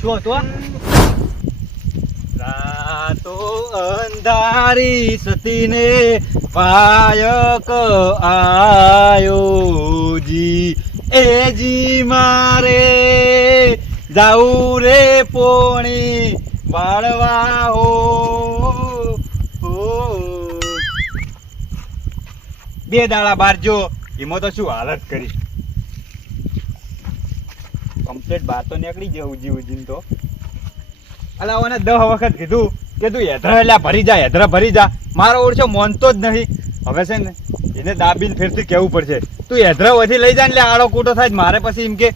શું હતો? રાતો અંધારી સતીને પાયક આયો જી એ જી મારે જાઉં રે પોણી વાળવા હો બે દાડા બાર જો એમાં તો શું હાલત કરી કમ્પ્લીટ બાર તો નીકળી જાય ઉજી ઉજીને તો અલા ઓને 10 વખત કીધું કે તું હેધરા એટલે ભરી જા મારો ઓળશો મોનતો જ નહીં હવે છે ને એને દાબીને ફેરથી કેવું પડશે તું હેધરા વધી લઈ જા એટલે આડો કૂટો થાય મારે પછી એમ કે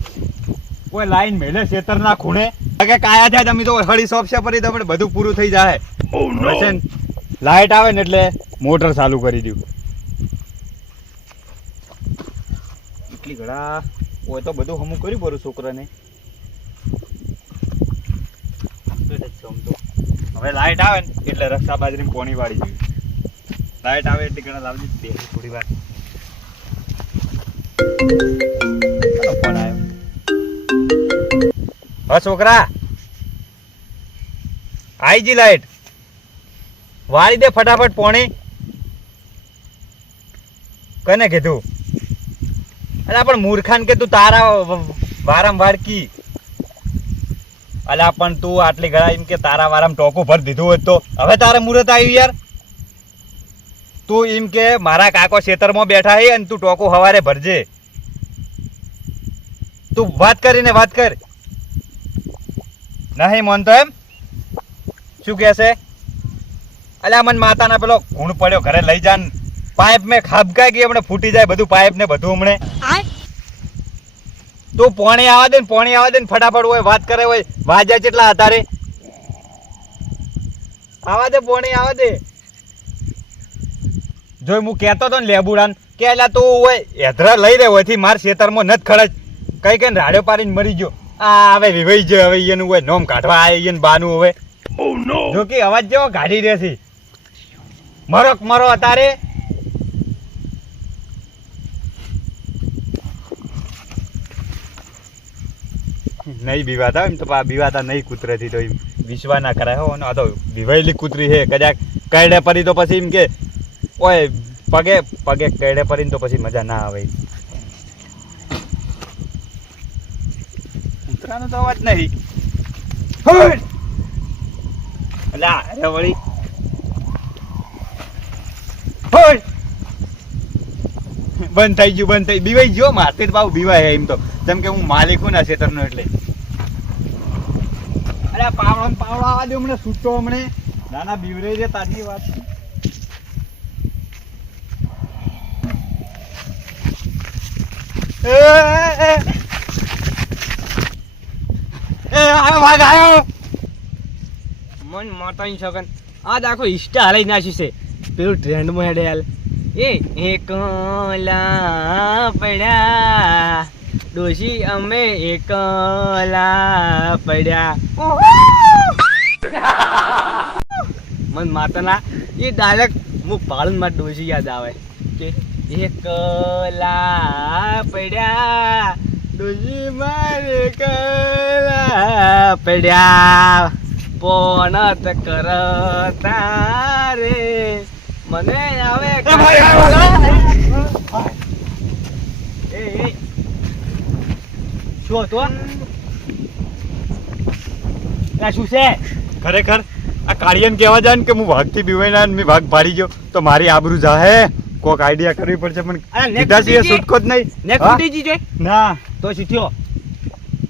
કોઈ લાઈન મેલે ખેતરના ખૂણે કે કાયા થાય તમે તો હળી સોપશે પડી તમને બધું પૂરું થઈ જાય હવે લાઈટ આવે ને એટલે મોટર ચાલુ કરી દઉં એટલી ઘડા હોય તો બધું હમું કર્યું પરું છોકરાને હવે લાઈટ આવે ને એટલે રસ્તા બાજરી પોણી વાળી જોઈએ લાઈટ આવે એટલે ઘણા લાવજી બેસી થોડી વાર ફોન આવ્યો હા છોકરા આઈ જી લાઈટ વાળી દે ફટાફટ પોણી કને કીધું અલા પણ મૂર્ખાન કે તું તારા વારંવાર કી અલા પણ તું આટલી ઘડા એમ કે તારા વારામાં ટોકું ભર દીધું હોય તો હવે તારે મુહૂર્ત આવ્યું યાર તું એમ કે મારા કાકો ખેતરમાં બેઠા હે અને તું ટોકું હવારે ભરજે તું વાત કરીને વાત કર નહીં મોન તો એમ શું કહેશે અલ્યા મને માતાના પેલો ગુણ પડ્યો ઘરે લઈ જાન પાઇપ મેં ખાબકાઈ ગઈ હમણાં ફૂટી જાય બધું પાઇપ ને બધું હમણે તું પોણી આવવા દે ને ફટાફટ હોય વાત કરે હોય વાજા કેટલા હતા રે આવા દે પોણી આવવા દે જો હું કહેતો હતો ને લેબુડાન કે એલા તું હોય હેધરા લઈ રહ્યો હોયથી માર ખેતરમાં નથ ખડજ કઈ રાડ્યો પાડીને મરી ગયો આ હવે વિવાઈ જાય હવે એનું હોય નોમ કાઢવા આ એને બાનું હવે જો કે અવાજ જેવો કાઢી રહે છે મરો અતારે નહીં બીવાતા એમ તો બીવાતા નહીં કૂતરેથી તો એમ વિશ્વા ના કરાય હો આ તો વિવાયેલી કૂતરી છે કદાચ કઈડે પડી તો પછી એમ કે ઓય પગે કઈડે પડીને તો પછી મજા ના આવે કૂતરાનો તો અવાજ નહીં અલા અરે વળી બંધ થઈ ગયું બીવાઈ ગયો માર્કેટ ભાવ બીવાય એમ તો જેમ કે હું માલિક હું ના ખેતરનો એટલે અરે પાવડો આવા દે હમણાં છૂટો હમણે નાના બીવરાઈ રે તાજી વાત ભાગ આવ્યો મન માતાની છગન આ આખો ઇન્સ્ટા હલાઈ નાખ્યું છે પેલું ટ્રેન્ડમાં હેડે હાલ એ એકલા પડ્યા ડોશી અમે એકલા પડ્યા મન માતાના એ ડાયરેક્ટ હું પાળન માં ડોશી યાદ આવે કે એકલા પડ્યા ડોશી મારે એકલા પડ્યા પોણત કરતા રે મને આવે શું હતો શું છે ખરેખર આ કાળિયાને કહેવા જાય ને કે હું ભાગથી બીવાઈ મેં ભાગ ભાડી ગયો તો મારી આબરૂ જાહે કોક આઈડિયા કરવી પડશે પણ સીધા સીધા છૂટકો જ નહીં ને ફૂટી જીજે ના તો શીખ્યો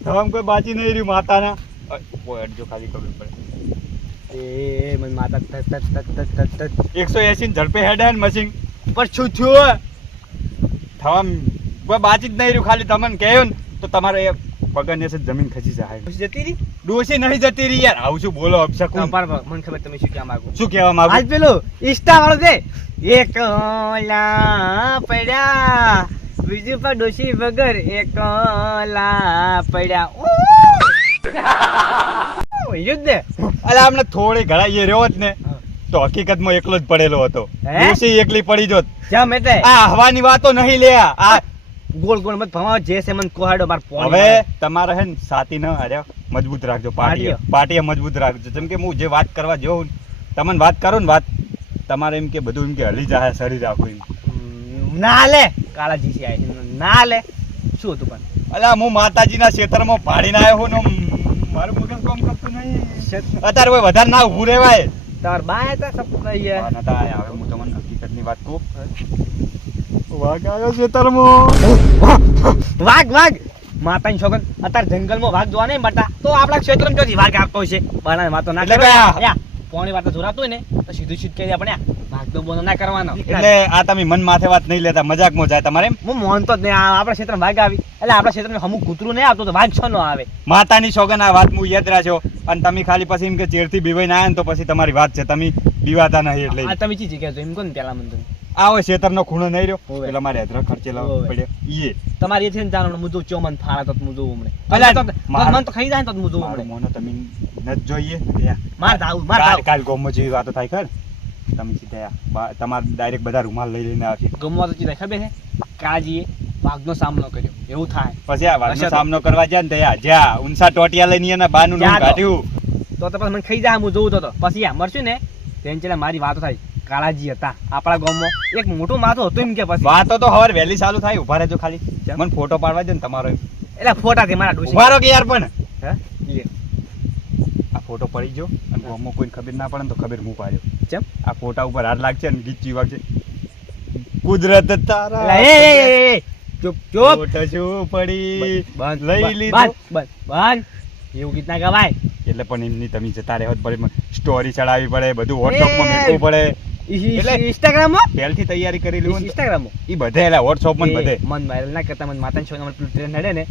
થવામાં કોઈ બાજી નહીં રહ્યું માતાના કોઈ અડજો ખાલી ખબર પડે એ મને માતા તત 180 ઝડપે હેડે ને મશીન પર શું થયું થવામાં કોઈ બાજી જ નહીં રહ્યું ખાલી તમને કહ્યું ને તો તમારે એ પગને છે જમીન ખસી જાય જતી રહી ડોસી નહીં જતી રહી યાર આવું શું બોલો અપશકુન મને ખબર તમે શું કહેવા માંગો શું કહેવા માંગો આજ પેલો ઇન્સ્ટા વાળો છે એકલા પડ્યા બીજું પર ડોશી વગર એકલા પડ્યા યુદ્ધ અલા હમણાં થોડી ઘણા એ રહ્યો જ ને તો હકીકતમાં એકલો જ પડેલો હતો ડોસી એકલી પડી જોત જમ એટલે આ હવાની વાતો નહીં લે આ ગોળ ગોળ મત ભમાવો જે છે મને કોહાડો માર પોણી હવે વાળે. તમારે હે ને સાથી ન હાર્યા મજબૂત રાખજો પાટીએ મજબૂત રાખજો જેમ કે હું જે વાત કરવા જોઉં તમને વાત કરું ને વાત તમારે એમ કે બધું એમ કે હલી જાય શરીર આખું એમ. ના લે કાળાજી છે આ. ના લે શું હતું પણ અલા હું માતાજીના ક્ષેત્રમાં પાડીને આવ્યો હું ને મારું મગજ કામ કરતું નહીં અત્યારે કોઈ વધારે ના ઊભું રહેવાય તાર બાય તા સપના યાર નતા આયા. હવે હું તમને હકીકતની વાત કહું વાઘ આવ્યો ક્ષેત્રમાં વાઘ માતાની છોકન અત્યારે જંગલમાં વાઘ જોવા નહીં મળતા તો આપણા ક્ષેત્રમાં ક્યાંથી વાઘ આવતો હશે બાના વાતો ના એટલે કરે કયા? યા પોણી વાતો જોરાતું હોય ને તો સીધું સીધ કહી દે આપણે વાઘ તો બોનો ના કરવાનો એટલે આ તમે મન માથે વાત નહીં લેતા મજાકમાં જાય તમારે એમ હું માનતો જ નહીં આપણા ક્ષેત્રમાં વાઘ આવી એટલે આપણા ક્ષેત્રમાં અમુક કૂતરું નહીં આવતું તો વાઘ છો ન આવે માતાની સોગન આ વાત હું યાદ રાખ્યો અને તમે ખાલી પછી એમ કે ચેડથી બીવાઈને આયા ને તો પછી તમારી વાત છે તમે બીવાતા નહીં એટલે આ તમે ચી જગ્યાએ છો એમ કોને પેલા મને તમે આ હોય શેતરનો ખૂણો નહીં રહ્યો હોવે. એટલે મારે હેદરો ખર્ચે લાવવો હોવે. પડ્યો ઈએ તમારી એ છે ને જાણો હું જો ચોમન ફાળા તો હું જોઉં હમણે અલા, તો માર- મન તો ખાઈ જાય ને તો હું જોઉં મારો હમણે મોનો તમે ન જોઈએ માર દાવ કાલ ગોમો જેવી વાતો થાય ખર તમે સીધા તમારે ડાયરેક્ટ બધા રૂમાલ લઈ લઈને આવશે ગમવા તો ચીજ ખબર છે કાળાજીએ વાઘનો સામનો કર્યો એવું થાય પછી આ વાતનો હશે તો. સામનો કરવા જાય ને ત્યાં જ્યાં ઊંચા ટોટિયા લઈને એના બાનું નામ જ્યાં તો. કાઢ્યું તો પછી મને ખાઈ જાય હું જોઉં તો પછી આ મરશું ને તેન ચેલા મારી વાતો થાય કાળાજી હતા આપણા ગામમાં એક મોટું માથું હતું એમ કે પછી વાતો તો હવે વહેલી ચાલુ થાય ઉભા રહેજો ખાલી કેમ? મને ફોટો પાડવા દે ને તમારો એમ. એટલે ફોટાથી મારા ડોશી ઉભા રહો કે યાર પણ હે ઈ. આ ફોટો પડી ગયો અને ગામમાં કોઈને ખબર ના પડે ને તો ખબર હું પાડ્યો ચમ આ ફોટા ઉપર હાથ લાગશે ને ગીચી વાગશે કુદરત તારા એટલે એ ચૂપ ચૂપ ફોટો શું પડી બંધ લઈ લીધો બંધ એવું ગીત ના ગવાય એટલે પણ એમની તમે જતા રહેવા જ પડે સ્ટોરી ચડાવવી પડે બધું વોટ્સઅપમાં મૂકવું પડે એટલે- ઇન્સ્ટાગ્રામમાં પહેલથી તૈયારી કરી લેવું ઇન્સ્ટાગ્રામમાં એ બધે એટલે વોટ્સઅપમાં ને બધે મન વાયરલ ના કરતા મને માતાની છોકરા મને પેલું ટ્રેન હેડે ને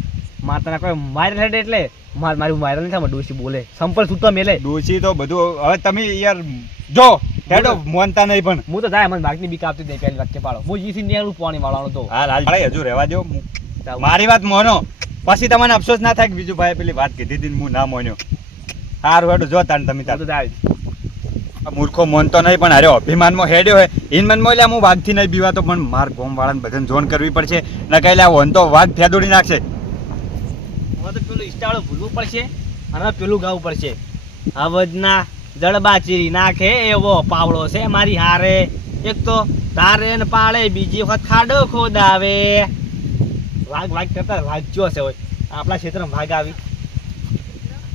માતાના કોઈ વાયરલ હેડે એટલે મારું વાયરલ નહીં થાય ડોશી બોલે સંપલ સૂતો મેલે ડોશી તો બધું હવે તમે યાર જો હેડો મોનતા નહીં પણ હું તો જાય મને ભાગની બીક આવતી હતી પહેલી વાક્ય પાડો હું જીથી નેરું પાણી વાળવાનો તો હાલ હાલ ભાઈ હજુ રહેવા દો મારી વાત મોનો પછી તમને અફસોસ ના થાય કે બીજું ભાઈ પેલી વાત કીધી હતી ને હું ના મોન્યો હારું હેડો જો તાન તમે હું તો જાય આ મૂર્ખો મોનતો નહીં પણ અરે અભિમાનમાં હેડ્યો હે ઇન મનમાં એટલે હું વાઘથી નહીં બીવાતો પણ માર ગોમ વાળાને બધાને જોન કરવી પડશે ન કહેલા હોન તો વાઘ ફેદોડી નાખશે હવે તો પેલું ઇન્સ્ટાવાળો ભૂલવું પડશે અને પેલું ગાવું પડશે અવધના જડબા ચીરી નાખે એવો પાવડો છે મારી હારે એક તો તારે ને પાળે બીજી વખત ખાડો ખોદાવે વાઘ કરતા વાઘ ચો છે હોય આપણા ક્ષેત્રમાં વાઘ આવી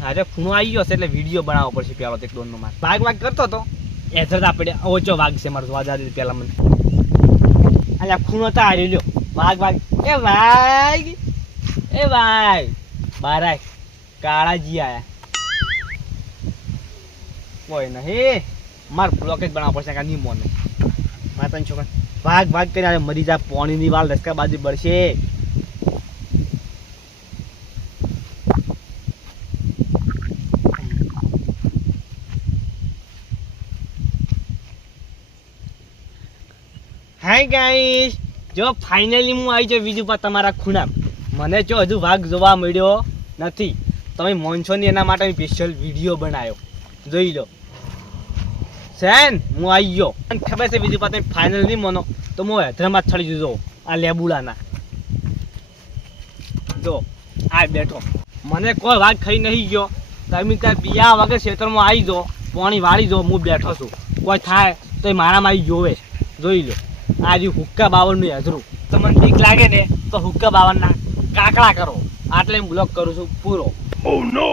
અરે ખૂણો આવી ગયો છે એટલે વિડીયો બનાવવો પડશે પેલો એક દોનનો માર વાઘ કરતો હતો એ જતા પડે ઓછો વાઘ છે મારો વાજા દીધી પેલા મને અલ્યા ખૂણો તો હારી લ્યો વાઘ એ વાઘ બારાય કાળાજી આયા કોઈ નહીં માર બ્લોકેજ બનાવવો પડશે કાં નહીં મોને માતાની છોકરા ભાગ કરી આવે મરી જા પોણીની વાળ રસ્કા બાજુ બળશે હાય ગાઈસ જો ફાઇનલી હું આવી જાઉં બીજું પર તમારા ખૂણા મને જો હજુ વાઘ જોવા મળ્યો નથી તમે મોનસોની એના માટે સ્પેશિયલ વિડીયો બનાવ્યો જોઈ લો સેન હું આવી ગયો અને ખબર છે બીજું પર તમે ફાઇનલ નહીં માનો તો હું હૈદરાબાદ ચડી જજો આ લેબુલાના જો આ બેઠો મને કોઈ વાઘ ખાઈ નહીં ગયો તમે ત્યાં બિયા વગર ક્ષેત્રમાં આવી જાઓ પાણી વાળી જાઓ હું બેઠો છું કોઈ થાય તો એ મારામાં આવી જોવે જોઈ લો આજે હુક્કા બાવનનું હાજરું તમને બીક લાગે ને તો હુક્કા બાવનના કાકડા કરો આટલે હું બ્લોક કરું છું પૂરો Oh no!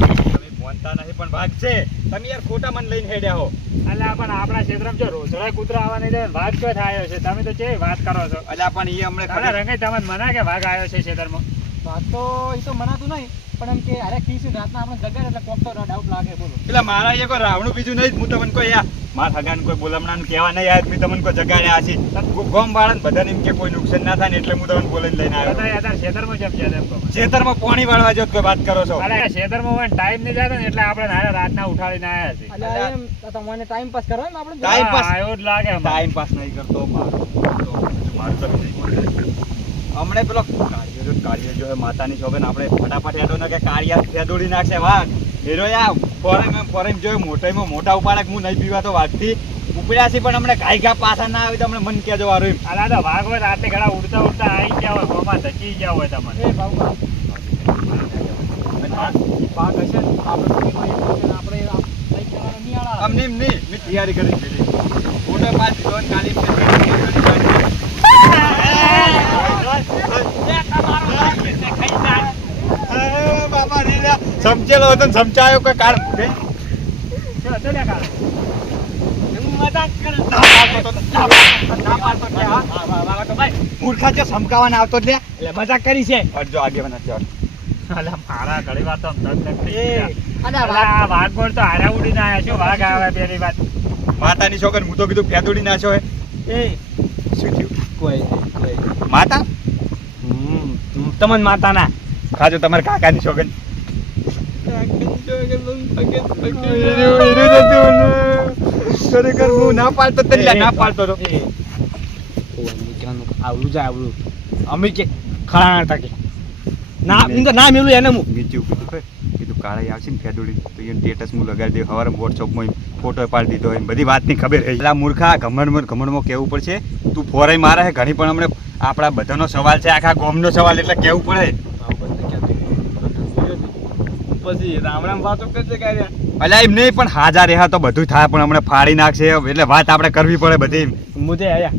પણ ભાગ છે તમે યાર ખોટા મન લઈને હેડ્યા હો અલ્યા પણ આપણા ક્ષેત્રમાં જો રોજડા કૂતરા આવવા નહીં દે વાઘ ક્યાં આવ્યો છે તમે તો કેવી વાત કરો છો અલ્યા પણ એ હમણે તારા રંગે તમને મના કે વાઘ આવ્યો છે ક્ષેત્રમાં વાત તો એ તો મનાતું નહીં પણ એમ કે અરે કીશું રાતના આપણે જગાડે એટલે કોક તો ડાઉટ લાગે બોલો એટલે મારા એ કોઈ રાવણું બીજું નહીં હું તમને કોઈ યાર માર હગાન કોઈ બોલમણાને કહેવા નહીં આવ્યા મેં તમને કોઈ જગાડ્યા છે ગોમ વાળાને બધાને એમ કે કોઈ નુકસાન ના થાય ને એટલે હું તમને બોલીને લઈને આવ્યો બધા યાર ક્ષેત્રમાં જેમ છે એમ કહો ખેતરમાં પાણી વાળવા જો કોઈ વાત કરો છો અરે ક્ષેત્રમાં હોય ટાઈમ નહીં જતો ને એટલે આપણે નાના રાતના ઉઠાડીને આવ્યા છે એટલે એમ તમને ટાઈમ પાસ કરો ને આપણે ટાઈમ પાસ. આવ્યો જ લાગે અમને. ટાઈમ પાસ નહીં કરતો મારું તો મારું તમે નહીં બોલો. હમણે પેલો કાળિયો જો માતાની શોભન આપણે ફટાફટ હેડો ને કે કાળિયા ફેદોડી નાખશે વાઘ હેરો યા ફોરેમ જોયો મોટામાં મોટા ઉપાડે હું નહીં પીવા તો વાઘથી ઉપડ્યા છે પણ હમણે ઘાઈ ઘા પાછા ના આવે તો હમણે મન કહેજો વારું એમ અલા તો વાઘ હોય રાતે ઘણા ઉડતા ઉડતા આવી ગયા હોય ગોમાં ધકી ગયા હોય તમને એ બાબા પાક હશે ને આપણે આપણે આ લઈ જવાના નહીં આળા આમ નહીં મેં તૈયારી કરી દીધી ફોટો પાસ જોન કાલી બાપા રીલા સમજેલો હતો ને સમજાયો કોઈ કારણ મૂર્ખા જો સમકાવાના આવતો એટલે મજાક કરી છે જો આગે બના ચાલ અલા મારા ઘણી વાર તો દંડ થઈ એ ગયા અને અલા વાઘ બોલ તો હારા ઉડીને આયા શું વાઘ આવે પેલી વાત માતાની છોકર હું તો કીધું ફેદોડી નાખ્યો હે એ શું થયું કોઈ માતા તમન માતાના ખાજો તમારા કાકાની છોકર ખરેખર હું ના પાડતો તને ના પાડતો તો આવડું જાય આવડું અમે કે ખરા ટકે ના એમ તો ના મેલું એને હું બીજું કીધું કાળા આવશે ને ફેદોડી તો એને સ્ટેટસ હું લગાડી દે સવારે વોટ્સઅપમાં ફોટો પાડી દીધો એમ બધી વાતની ખબર રહી પેલા મૂર્ખા ઘમંડમાં કહેવું પડશે તું ફોરાઈ મારે છે ઘણી પણ હમણાં આપણા બધાનો સવાલ છે આખા ગામનો સવાલ એટલે કહેવું પડે પછી રામ રામ વાતો કરશે કે અલ્યા એમ નહીં પણ હાજા રહ્યા તો બધું થાય પણ હમણાં ફાડી નાખશે એટલે વાત આપણે કરવી પડે બધી મુદે આયા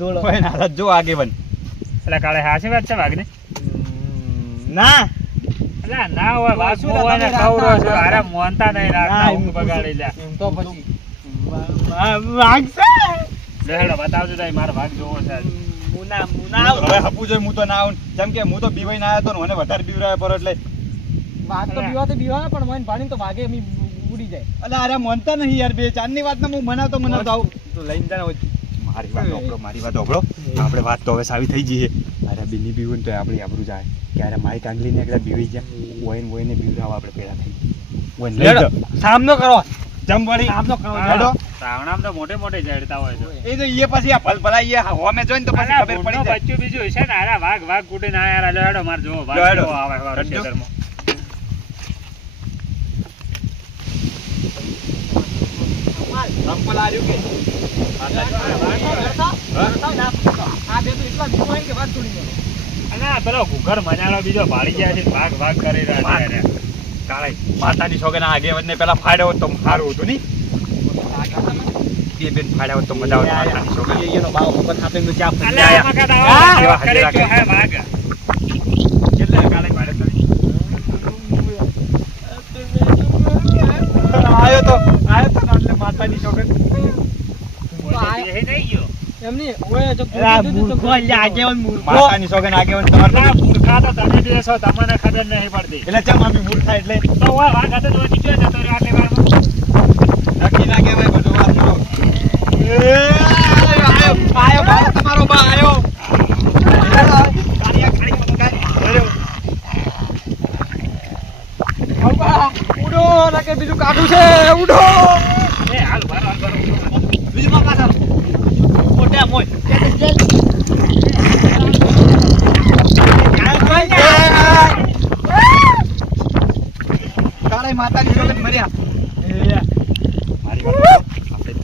દોડો કોઈ ના જો આગે બન એટલે કાલે હાસી વાત છે વાઘની ના અલા ના હોય વાઘ હોય ને કવરો છે અરે મોનતા નહીં રાખતા ઊંઘ બગાડી લે એમ તો પછી વાઘ છે લેડો બતાવજો તાઈ મારો વાઘ જોવો છે મુના મુના હવે હપુ જોઈ હું તો ના આવું જેમ કે હું તો બીવાઈ ના આવ્યો તો ને મને વધારે બીવરાયો પર એટલે વાઘ તો બીવા પણ મને પાણી તો વાગે એમ ઉડી જાય અલા અરે મોનતા નહીં યાર બે ચાંદની વાતમાં હું મનાવતો આવું તો લઈને જાને મારી વાત ઓપડો આપણે વાત તો હવે સાવી થઈ જઈએ અરે બીની બીવું ને તો આપણી આબરૂ જાય ક્યારે મારી કાંગલીને એકલા બીવી જાય ઓઈને બીવરાવા આપણે પેલા થઈ ઓઈને લઈ જાઓ. સામનો કરો જમવાડી સામનો કરો હેડો. શ્રાવણામ તો મોટે મોટે જડતા હોય છે એ તો એ પછી આ ભલભલા એ હોમે જોઈને તો પછી અલા ખબર ભૂંડનો પડી જાય બચ્ચું બીજું છે ને અરે વાઘ વાઘ કૂટીને આયા લે હેડો માર જોવો લો, વાઘ હેડો. જોવો આવે વાળો હેડજો. ખેતરમાં સંપલ આવ્યું કે આ બે તો એટલા બીવાય કે વાત છોડી મેલો અને આ પેલો ઘુઘર મનાળો બીજો ભાળી ગયા છે ભાગ ભાગ કરી રહ્યા છે અરે. કાળે માતાની છોકરા આગેવાનને પેલા ફાડ્યો હોત તો સારું હતું નહીં બે બેન ફાડ્યા હોત તો મજા આવત માતાની છોકરી એનો બાવ વખત આપીને તો ચા અલા, આમાં કાં દાવા હા, દાવા હાજર કરી રાખે. ગયો હે વાઘ. કેટલા કાળે ભાડે કરી આયો તો એટલે માતાની છોકરી મોઢે બેહી નહીં ગયો. એમની ઓય જો મૂર્ખો અહીંયા આગેવાન મૂર્ખો માતાની છોકરી આગેવાન તમારે અલા, મૂર્ખા તો તમે બે છો, તમને ખબર નહીં પડતી. એટલે ચમ આમી મૂર્ખા એટલે તો ઓય વાઘ હતો તો નીચે જતો રહ્યો આટલી વારમાં. નક્કી ના કહેવાય બધું વાત કરો. આયો ભાઈ તમારો બા આયો ઉડો નકે બીજું કાઢું છે ઉડો એ હાલ ભારો હાલ ભારો. બીજું માં પાછળ મોટે મોય કાળે માતાની છોકરી મર્યા મારી વાત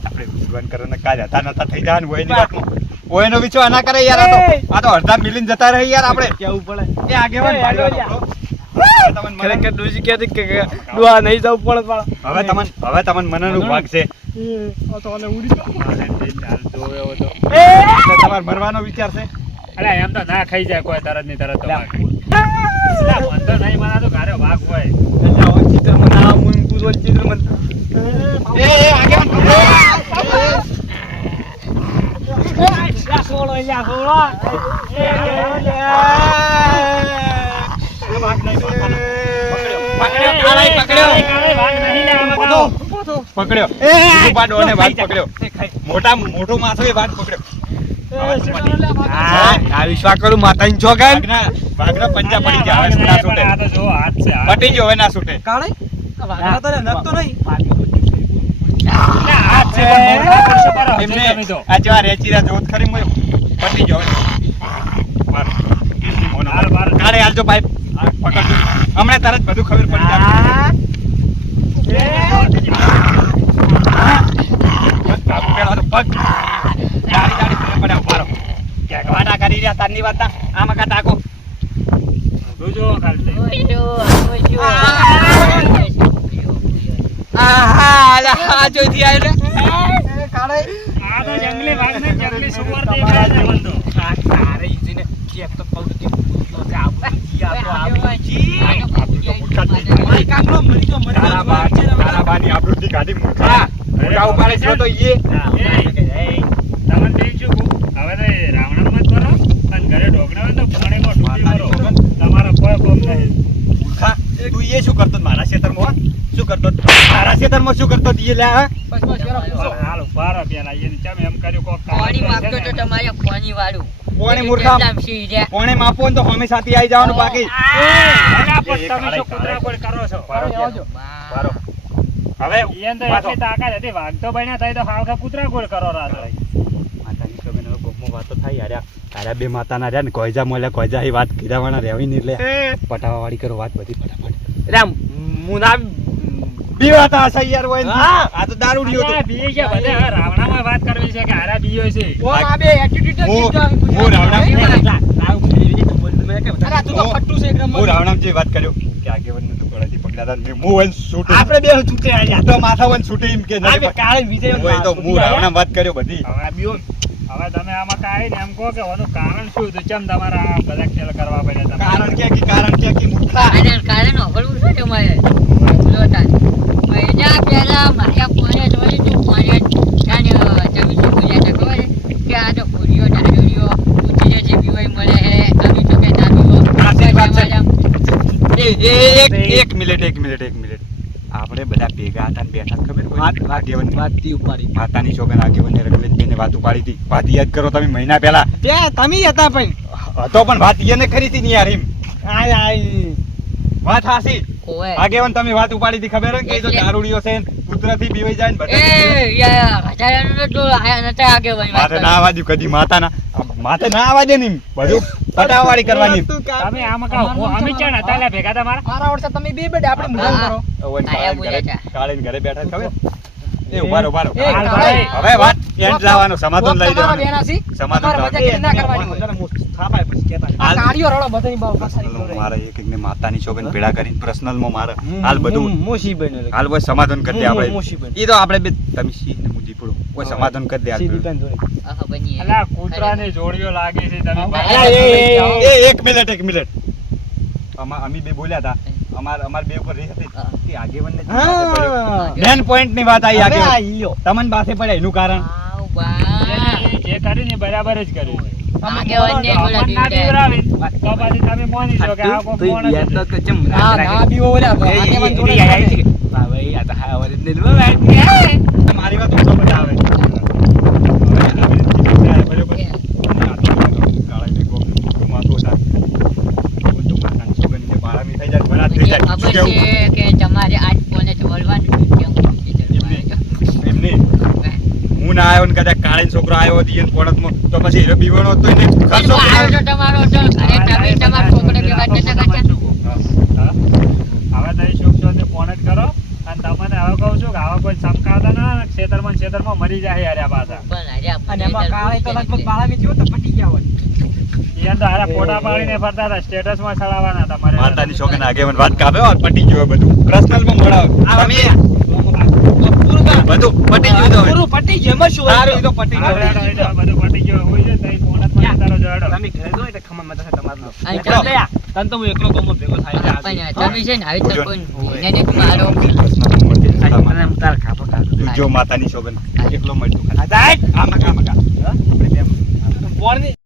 આપણે ભગવાન કરવાને કાજ હતા નતા થઈ જાય ને ઓયની વાતમાં ઓયનો વિચાર ના કરે યાર આ તો અડધા મિલીન જતા રહી યાર આપણે કેવું પડે એ આગેવાન એ, ભાઈ હેડો વાળો. તમને મને- ખરેખર ડોસી કહેતી કે ડોહા નહીં જવું પડે પણ હવે તમને મનનું ભાગ છે હાલે દિન હાલ જોયો હતો. એટલે તમારે મરવાનો વિચાર છે અલા, એમ તો ના ખાઈ જાય કોઈ તરત ની તરત તો વાઘ. અલા, વાંધો નહીં, મને તો ઘરે વાઘ હોય. ચિત્ર મના મુન પૂરો ચિત્ર મન એ આગેવાન સોળો અહીંયા સોળો પકડ્યો બીજું પાડો અને વાઘ પકડ્યો મોટો માથો એ વાઘ પકડ્યો આ વિશ્વાસ કરું માતાની છોકરા વાઘના પંજા પડી ગયા હવે ના છૂટે આ તો જો હાથ છે હાથ. પટી ગયો હવે ના છૂટે કાળે વાઘા તો નકતો નહીં ના, હાથ છે પણ મોઢા પર છે, બરાબર છે એમને તમે તો. આ જેવા રેચીરા જોત ખરી મોય પતી ગયો મારો. મોનો હાલ, હાલ. કાઢે હાલજો પાઇપ. આ પકડ. હમણાં તરત બધું ખબર પડી જાય. બસ બાપુ પેલા તો પગ દાડી ખબર પડે ઉભા રહો. ક્યાંક વાડા કરી રહ્યા તારની વાતના. આમાં કાં ટાંકો. જોજો ખાલી. આ જોઈતી આવી રે. આ તો જંગલી વાઘ ને જંગલી સુવર દેખાય છે મને તો. તારા બાની આબરૂથી કાઢી મૂર્ખા. મોઢા ઉપાડે છે તો ઈએ. તમને બેન શું કહું? હવે તો એ રાવણમાં જ કરો અને ઘરે ઢોકળા હોય તો પાણીમાં ડૂબી મરો. તમારો કોઈ કોમ નહીં. મૂર્ખા, તું ઈએ શું કરતો મારા ખેતરમાં? શું કરતો મારા ખેતરમાં શું કરતો ઈએ લે હા? બસ બસ કરો પૂછો. હાલો બાર પેલા એને ચમ એમ કર્યું કોક પાણી માંગતો તો તમારે પાણી વાળું પોણે મૂર્ખા કેટલામ સી રહ્યા? પોણે માપો ને તો હમે સાથે આવી જવાનું બાકી. તમે શું કૂતરા કોઈ કરો છો? આવજો. બારો. હવે ઈયન તો એટલી તાકાત હતી વાઘ તો બન્યા થાય તો હાવખા કૂતરા ગોળ કરો રાતો. માતાની સોગન હવે ગોમમાં વાતો થાય યાર. તારા બે માતાના રહ્યા ને કોઈજા મોલે કોઈજા એ વાત કીધાવાના રહેવી નહીં એટલે પટાવા વાળી કરો વાત બધી ફટાફટ. બીવાતા હશે યાર હોય ને. આ તો દારૂડિયો તો. અલા, બીએ છે બધે. હવે રાવણામાં વાત કરવી છે કે હારા બીયો છે. ઓ આ બે એટીટ્યુડ હું રાવણા અરે તું તો ફટ્ટુ છે એકદમ. હું રાવણામ જે વાત કર્યો કે આગેવાનને તો ગળાથી પકડાતા ને હું વન શૂટ આપણે બે છૂટે આયા તો માથા વન શૂટ એમ કે આ બે કાળે વિજય હોય તો હું રાવણામ વાત કર્યો બધી. હવે તમે આમાં કાંઈ ને એમ કહો કે આનું કારણ શું હતું? ચમ તમારા આ બધા ખેલ કરવા પડ્યા તમારે? કારણ કે મૂર્ખા. આના કારણે અવળવું છે તમારે બોલો તાન. મહિના પહેલા મારા ફોને જોઈ તું ફોને જાણે તમે શું બોલ્યા હતા ખબર છે? કે આ તો ભૂરીઓ ડાળીઓ ઉતરીઓ જે પીવાય મળે હે તમે તો કે ના પીવો. સાચી વાત છે. એક મિનિટ આપણે બધા ભેગા હતા ને બેઠા ખબર કોઈ આગેવાન વાતથી ઉપાડી માતાની છોકરા આગેવાનને રગલે બેને વાત ઉપાડી હતી. વાત યાદ કરો તમે મહિના પહેલા તે તમે હતા પણ હતો પણ વાત એને ખરી હતી ને યાર એમ આ વાત હાસી. ઓય આગેવાન તમે વાત ઉપાડી હતી ખબર હોય કે એ તો દારૂડિયો છે ને કૂતરાથી બીવાઈ જાય ને બધા એ યાર હજારાનું તો આયા નતા આગેવાની વાત માથે ના આવવા દ્યું કદી માથે ના આવવા દે ને એમ. બધું પટાવાળી કરવાની. તમે આમાં કહો અમે ક્યાં નતા લ્યા ભેગા તમારા? મારા વર્ષે તમે બે બેડ આપણે મુજબ કરો. ઓવન આયા બોલ્યા હતા. કાળીને ઘરે બેઠા છે ખબર? એ ઉભા રહો. એ કાળે. હવે વાત એન્ડ લાવવાનો સમાધાન લઈ તમારા દેવાનું. બેના સી? સમાધાન તમારે મજા કરી ના કરવાની હોય. થાપાય પછી કેતા આ કાળીઓ રડો બધાની બાવ પાછાની પર્સનલ કરો. મારે એક એકને માતાની છોકરીને ભેળા કરીને પર્સનલમાં મારે હાલ બધું મોશી બન્યો હાલ કોઈ સમાધાન કરી દે આપણે. મોશી એ તો આપણે બે તમે સી ને હું દીપડો કોઈ સમાધાન કરી દે સીધી હાલ. પેન જોડે આહા બની અલા કૂતરાની જોડીઓ લાગે છે તમે અલા, ભાઈ. એક મિનિટ અમે બે બોલ્યા હતા અમાર બે ઉપર રહી હતી કે આગેવાનને હા મેન પોઈન્ટ ની વાત આવી હવે આ આગેવાન ઈયો તમને પાસે પડે એનું કારણ આવ બા એને જે કર્યું ને એ બરાબર જ કર્યું છે. આગેવાનને બોલા અમન ના બીવડાવે. બીવડાવે તો પછી તમે માની લો કે આ કોઈ કોણ જ નથી. ના ના બીવો ઓલા આગેવાન જોડે જ કરે. મારી વાત ઊંચો બતાવે ખબર છે કે તમારે આજ કોને બોલવાનું કેમ હું ના આવ્યો ને કદાચ કાળી છોકરો આવ્યો હતી એને પોણતમાં તો પછી હીરો બીવણો હતો એને ખર્ચો આવ્યો તો તમારો તો ઘરે તમે તમારા છોકરા બે વાત નતા કરતા. હવે તમે સુખ શાંતિ ફોન જ કરો અને તમને હવે કહું છું કે આવા કોઈ ચમકાવતા ના ખેતરમાં મરી જાય યાર આ પાછા. પણ અરે આ અને એમાં કાળે તો લગભગ બાળા વેચ્યો તો પટી ગયા હોય. ઈયન તો હારા ફોટા પાડીને ફરતા હતા સ્ટેટસમાં ચડાવવાના તમારે. માતાની છોકરાને આગેવાન વાત કાપે હો પટી ગયો બધું પર્સનલમાં મળાવ બધું પટી ગયું તો પૂરું પટી ગયું એમાં શું સારું એ તો પટી હવે ગયું આ બધું પટી ગયો હોય છે તઈ ફોન જ માં તારો જડો. તમે ઘરે જો એટલે ખમણ માં તમારો અહીં એકલો લે આ. તને તો હું એકલો ગમો ભેગો થાય છે પણ તમે છે ને આવી તો કોઈ એને મારો આજે તાર ખાપો ખાધો જો માતાની છોકરાને એકલો મળતું આ જાય આમાં કા પોણની